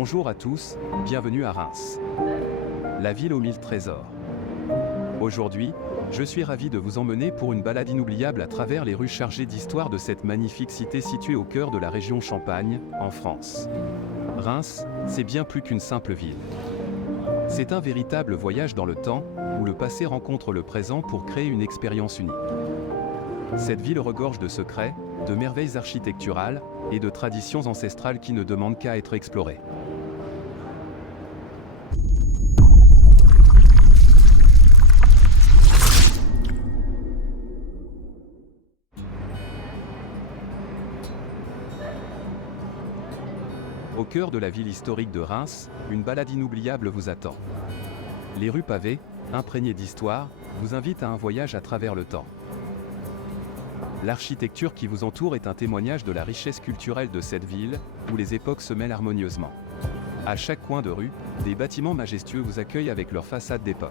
Bonjour à tous, bienvenue à Reims. La ville aux mille trésors. Aujourd'hui, je suis ravi de vous emmener pour une balade inoubliable à travers les rues chargées d'histoire de cette magnifique cité située au cœur de la région Champagne, en France. Reims, c'est bien plus qu'une simple ville. C'est un véritable voyage dans le temps, où le passé rencontre le présent pour créer une expérience unique. Cette ville regorge de secrets, de merveilles architecturales, et de traditions ancestrales qui ne demandent qu'à être explorées. Au cœur de la ville historique de Reims, une balade inoubliable vous attend. Les rues pavées, imprégnées d'histoire, vous invitent à un voyage à travers le temps. L'architecture qui vous entoure est un témoignage de la richesse culturelle de cette ville, où les époques se mêlent harmonieusement. À chaque coin de rue, des bâtiments majestueux vous accueillent avec leurs façades d'époque.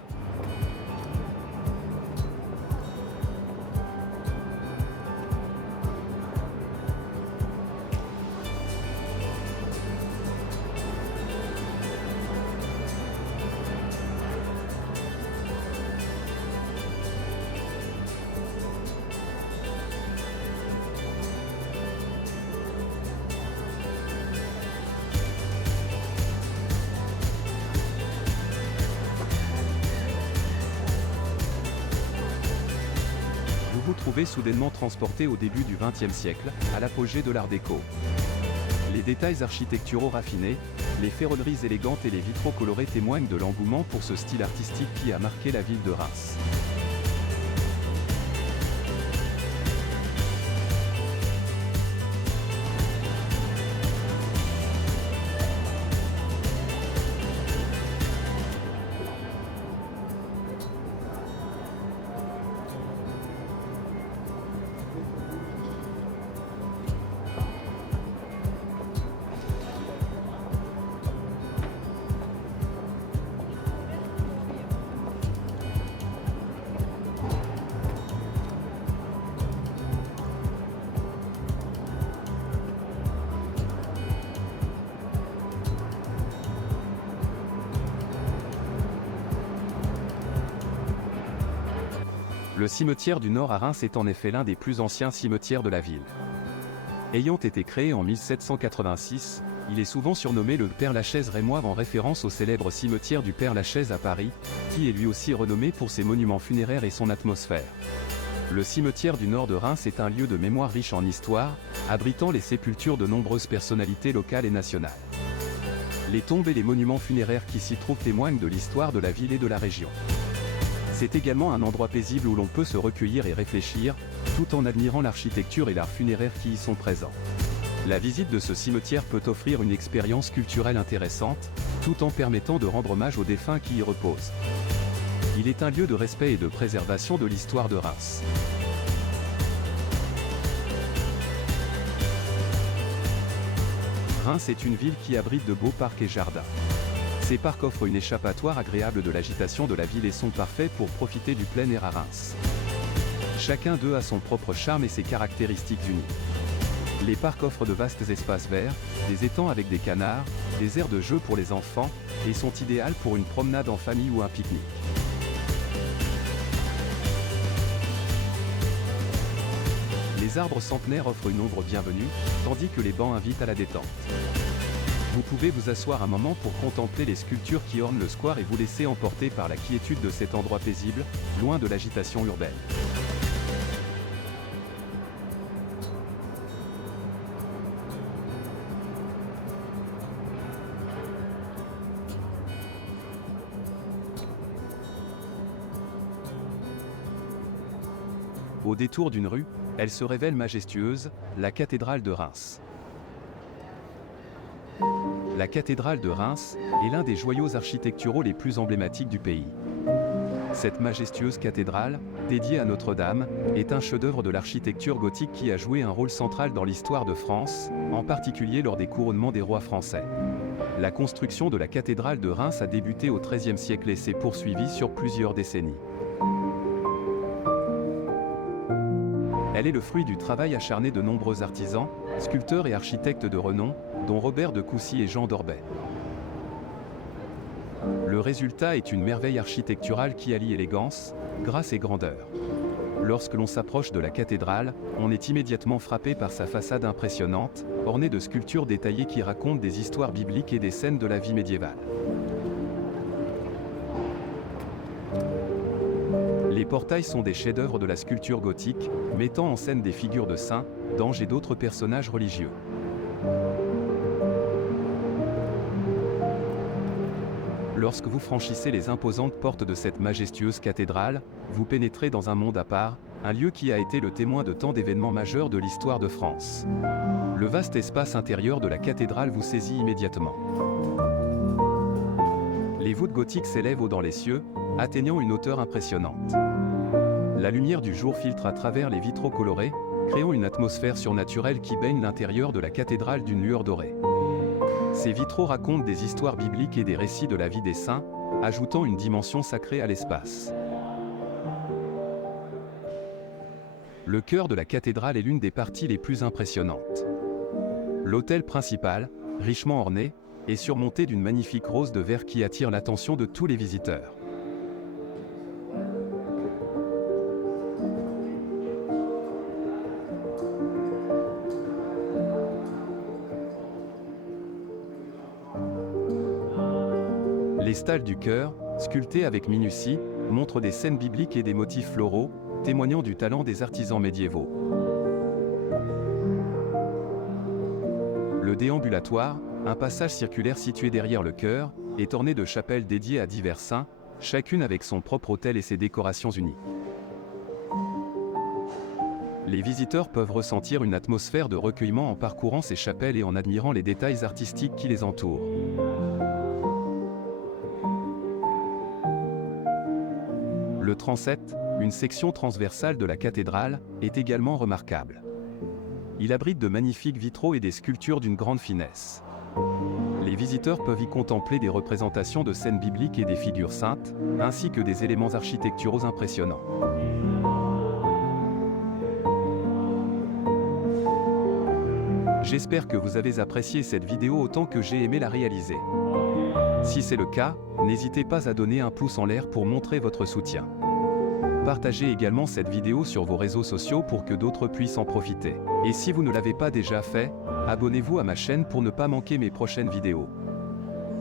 Vous vous trouvez soudainement transporté au début du XXe siècle, à l'apogée de l'Art déco. Les détails architecturaux raffinés, les ferronneries élégantes et les vitraux colorés témoignent de l'engouement pour ce style artistique qui a marqué la ville de Reims. Le cimetière du Nord à Reims est en effet l'un des plus anciens cimetières de la ville. Ayant été créé en 1786, il est souvent surnommé le Père-Lachaise rémois en référence au célèbre cimetière du Père-Lachaise à Paris, qui est lui aussi renommé pour ses monuments funéraires et son atmosphère. Le cimetière du Nord de Reims est un lieu de mémoire riche en histoire, abritant les sépultures de nombreuses personnalités locales et nationales. Les tombes et les monuments funéraires qui s'y trouvent témoignent de l'histoire de la ville et de la région. C'est également un endroit paisible où l'on peut se recueillir et réfléchir, tout en admirant l'architecture et l'art funéraire qui y sont présents. La visite de ce cimetière peut offrir une expérience culturelle intéressante, tout en permettant de rendre hommage aux défunts qui y reposent. Il est un lieu de respect et de préservation de l'histoire de Reims. Reims est une ville qui abrite de beaux parcs et jardins. Ces parcs offrent une échappatoire agréable de l'agitation de la ville et sont parfaits pour profiter du plein air à Reims. Chacun d'eux a son propre charme et ses caractéristiques uniques. Les parcs offrent de vastes espaces verts, des étangs avec des canards, des aires de jeu pour les enfants, et sont idéaux pour une promenade en famille ou un pique-nique. Les arbres centenaires offrent une ombre bienvenue, tandis que les bancs invitent à la détente. Vous pouvez vous asseoir un moment pour contempler les sculptures qui ornent le square et vous laisser emporter par la quiétude de cet endroit paisible, loin de l'agitation urbaine. Au détour d'une rue, elle se révèle majestueuse, la cathédrale de Reims. La cathédrale de Reims est l'un des joyaux architecturaux les plus emblématiques du pays. Cette majestueuse cathédrale, dédiée à Notre-Dame, est un chef-d'œuvre de l'architecture gothique qui a joué un rôle central dans l'histoire de France, en particulier lors des couronnements des rois français. La construction de la cathédrale de Reims a débuté au XIIIe siècle et s'est poursuivie sur plusieurs décennies. Elle est le fruit du travail acharné de nombreux artisans, sculpteurs et architectes de renom, dont Robert de Coucy et Jean d'Orbais. Le résultat est une merveille architecturale qui allie élégance, grâce et grandeur. Lorsque l'on s'approche de la cathédrale, on est immédiatement frappé par sa façade impressionnante, ornée de sculptures détaillées qui racontent des histoires bibliques et des scènes de la vie médiévale. Les portails sont des chefs-d'œuvre de la sculpture gothique, mettant en scène des figures de saints, d'anges et d'autres personnages religieux. Lorsque vous franchissez les imposantes portes de cette majestueuse cathédrale, vous pénétrez dans un monde à part, un lieu qui a été le témoin de tant d'événements majeurs de l'histoire de France. Le vaste espace intérieur de la cathédrale vous saisit immédiatement. Les voûtes gothiques s'élèvent haut dans les cieux, atteignant une hauteur impressionnante. La lumière du jour filtre à travers les vitraux colorés, créant une atmosphère surnaturelle qui baigne l'intérieur de la cathédrale d'une lueur dorée. Ces vitraux racontent des histoires bibliques et des récits de la vie des saints, ajoutant une dimension sacrée à l'espace. Le chœur de la cathédrale est l'une des parties les plus impressionnantes. L'autel principal, richement orné, est surmonté d'une magnifique rose de verre qui attire l'attention de tous les visiteurs. Les stalles du chœur, sculptées avec minutie, montrent des scènes bibliques et des motifs floraux, témoignant du talent des artisans médiévaux. Le déambulatoire, un passage circulaire situé derrière le chœur, est orné de chapelles dédiées à divers saints, chacune avec son propre autel et ses décorations uniques. Les visiteurs peuvent ressentir une atmosphère de recueillement en parcourant ces chapelles et en admirant les détails artistiques qui les entourent. Le transept, une section transversale de la cathédrale, est également remarquable. Il abrite de magnifiques vitraux et des sculptures d'une grande finesse. Les visiteurs peuvent y contempler des représentations de scènes bibliques et des figures saintes, ainsi que des éléments architecturaux impressionnants. J'espère que vous avez apprécié cette vidéo autant que j'ai aimé la réaliser. Si c'est le cas, n'hésitez pas à donner un pouce en l'air pour montrer votre soutien. Partagez également cette vidéo sur vos réseaux sociaux pour que d'autres puissent en profiter. Et si vous ne l'avez pas déjà fait, abonnez-vous à ma chaîne pour ne pas manquer mes prochaines vidéos.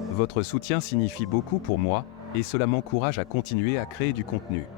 Votre soutien signifie beaucoup pour moi, et cela m'encourage à continuer à créer du contenu.